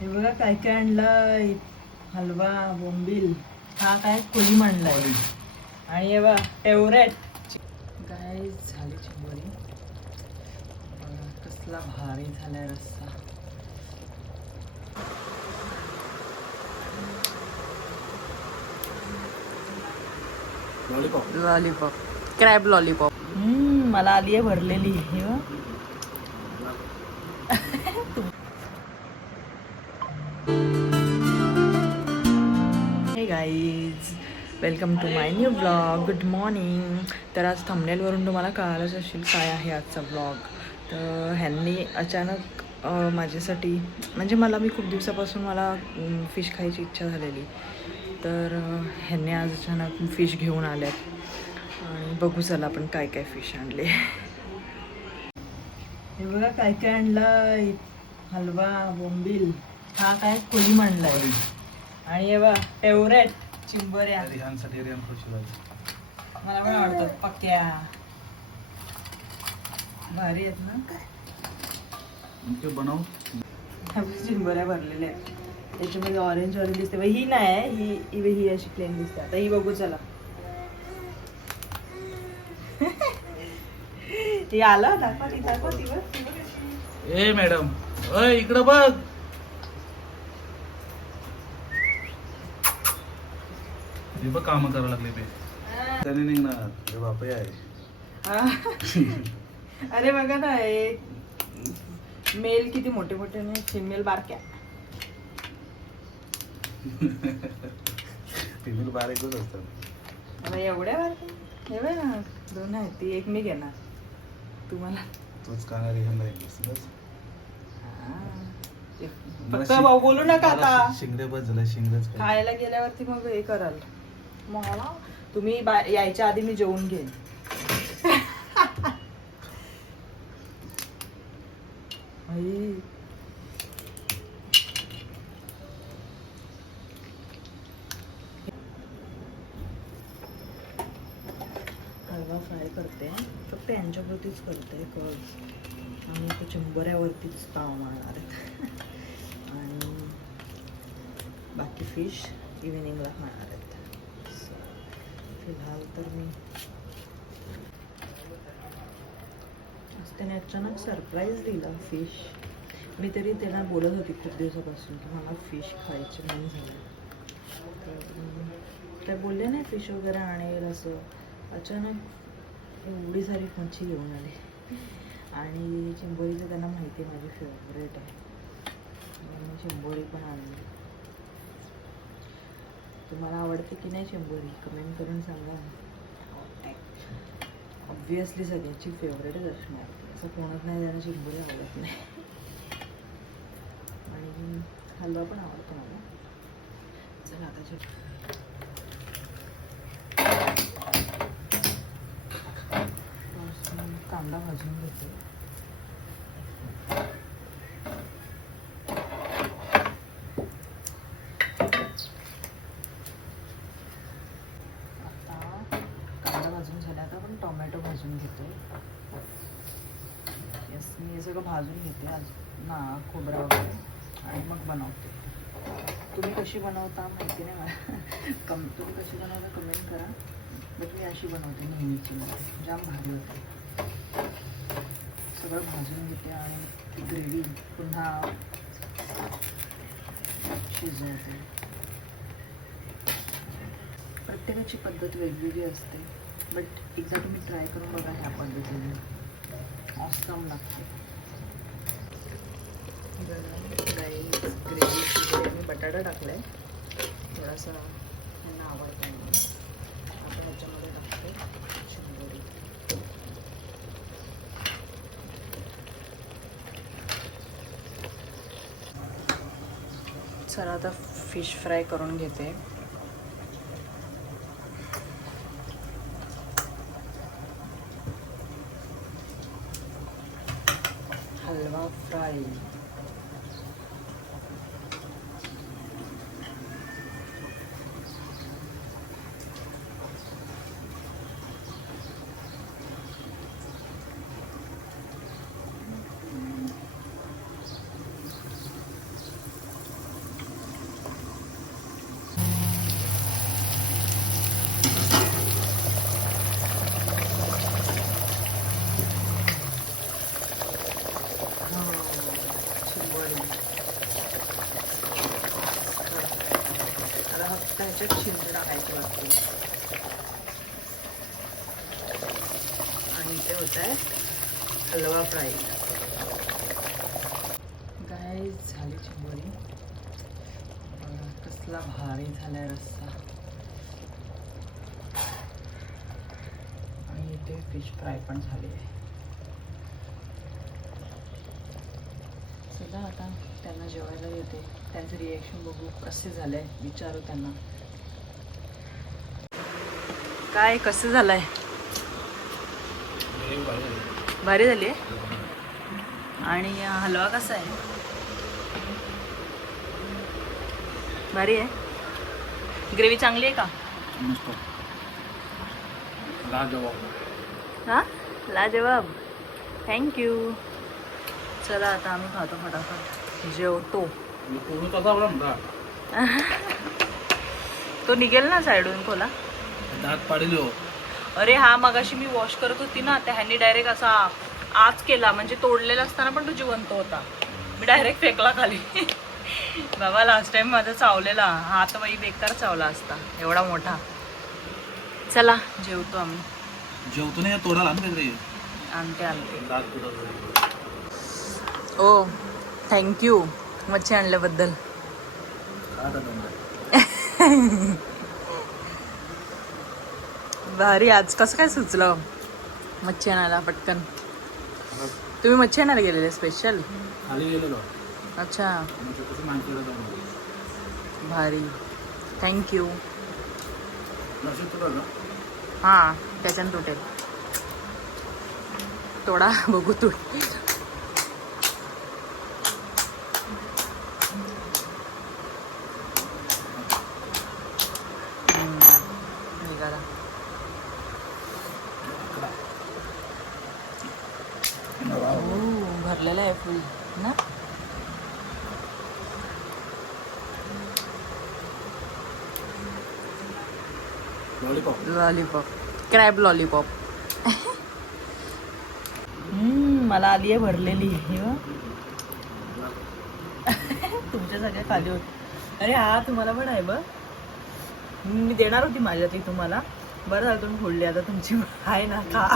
हे बघा काय काय आणलंय? हलवा बोंबील हा काय कोली मांडलाय? आणि हे बघा फेवरेट काय झाली चिंबोरी कसला भारी झालाय रस्सा. लॉलीपॉप लॉलीपॉप क्रॅब लॉलीपॉप हम्म, मला आली आहे भरलेली. Hey guys welcome to my new blog good morning तर आज थंबनेलवरून तुम्हाला कळालंच असेल काय आहे आजचा ब्लॉग तर ह्यांनी अचानक माझ्यासाठी म्हणजे मला मी खूप दिवसापासून मला फिश खायची इच्छा झालेली. तर ह्यांनी आज अचानक फिश घेऊन आल्यात. आणि बघू चला आपण काय काय फिश आणले. हे बघा काय काय आणलं हलवा बोंबील. हा काय कोली आहे आणि हे बघा फेवरेट चिंबऱ्या. रिहानसाठी रिहान पाहिजे मला पण आवडतात पक्क्या भारी आहेत ना? ते बनव. चिंबऱ्या भरलेल्या आहेत. त्याच्यामध्ये ऑरेंज ऑरेंज दिसते. ही नाही ही ही ही अशी प्लेन दिसते. आता ही बघू चला. ती आलं? दाखवा ती दाखवा ती बघ. ए मॅडम. इकडं बघ. हे बघ काम करावं लागले ते त्याने निघणार. हे बापे आहे. हा. अरे बघा ना हे मेल किती मोठे मोठे आणि फिमेल बारक्या. फिमेल बारीकच असतात. अरे एवढ्या बारक्या? हे बघ ना दोन आहेत ती एक मी घेणार. तुम्हाला तोच काना रिहान नाही हा. ते- फक्त भाऊ बोलू नका आता. शिंगडे बस झालं शिंगडेच. खायला गेल्यावरती मग हे कराल. मला तुम्ही बा- यायच्या आधी मी जेवून घेईन. आई. हलवा फ्राय करते. फक्त यांच्यावरतीच करते कॉज आणि ते चिंबऱ्यावरतीच पाव मारणार आहेत. आणि बाकी फिश इव्हिनिंगला खाणार आहेत. फिलहाल तर मी. त्याने अचानक सरप्राईज दिला फिश मी तरी त्यांना बोलत होती खूप दिवसापासून की मला फिश खायचं मन झालं. तर बोलले नाही फिश वगैरे आणेल असं. अचानक एवढी सारी मच्छी घेऊन आली. आणि चिंबोरीचं त्यांना माहिती आहे माझी फेवरेट आहे. मी चिंबोरी पण आणली. तुम्हाला आवडते की नाही चिंबोरी कमेंट करून सांगा. ऑब्विसली सगळ्याची फेवरेटच असणार असं कोणत नाही ज्यांना चिंबोरी आवडत नाही. आणि हलवा पण आवडतो मला. चला आता जे- कांदा भाजून घेते आता कांदा भाजून झाला आता आपण टोमॅटो भाजून घेतो येस मी हे सगळं भाजून घेते आज. ना खोबरा वगैरे. आणि मग बनवते. तुम्ही कशी बनवता माहिती नाही मला. कम तुम्ही कशी बनवता कमेंट करा. बट मी अशी बनवते नेहमीची. जाम भारी होते. सगळं भाजून घेते आणि ती ग्रेव्ही पुन्हा शिजवते. प्रत्येकाची पद्धत वेगवेगळी असते. बट एकदा तुम्ही ट्राय करून बघा ह्या पद्धतीने. ऑसम लागते ग्रेव्ही बटाटा टाकला आहे थोडासा त्यांना आवडतो म्हणून. आता ह्याच्यामध्ये टाकतो चिंबोरी चला आता फिश फ्राय करून घेते. हलवा फ्राय. ह्याच्यात शिंदे टाकायचे वरती आणि ते होत आहे हलवा फ्राय. गाय झाली चिंबोरी. कसला भारी झालाय रस्सा. आणि इथे फिश फ्राय पण झाले आहे. चला आता त्यांना जेवायला येते त्यांचं रिएक्शन बघू कसे झालंय विचारू त्यांना. काय कसं झालंय? भारी झाली आणि हलवा कसा आहे? भारी आहे. ग्रेव्ही चांगली आहे का? लाजवाब. हां? लाजवाब. थँक्यू चला आता आम्ही खातो फटाफट. जेवतो. तो निघेल ना साईडून खोला दात पाडेल. हो अरे हा मगाशी मी वॉश करत होती ना त्या ह्यानी डायरेक्ट असा आज केला म्हणजे तोडलेला असताना पण तो जिवंत होता. मी डायरेक्ट फेकला खाली. बाबा लास्ट टाइम माझा चावलेला. हात बाई बेकार चावला असता एवढा मोठा. चला जेवतो आम्ही. जेवतो नाही तोडाला आणते आणते ओ थँक्यू मच्छी आणल्याबद्दल. भारी आज कसं काय सुचलं? मच्छी आणायला पटकन. तुम्ही मच्छी आणायला गेलेले स्पेशल खाली गेलेलो. अच्छा. भारी. थँक्यू हां त्याच्यानं तुटेल. तोडा बघू तुट हम्म, निघाला ओ, फुल ना लॉलीपॉप लॉलीपॉप क्रॅब लॉलीपॉप मला आली आहे भरलेली. हे. तुमच्या सगळ्या खाली होत. अरे हा तुम्हाला पण आहे बघ. मी देणार होती माझ्या ती तुम्हाला. बरं झालं तुम्ही फोडली आता तुमची आहे ना खा.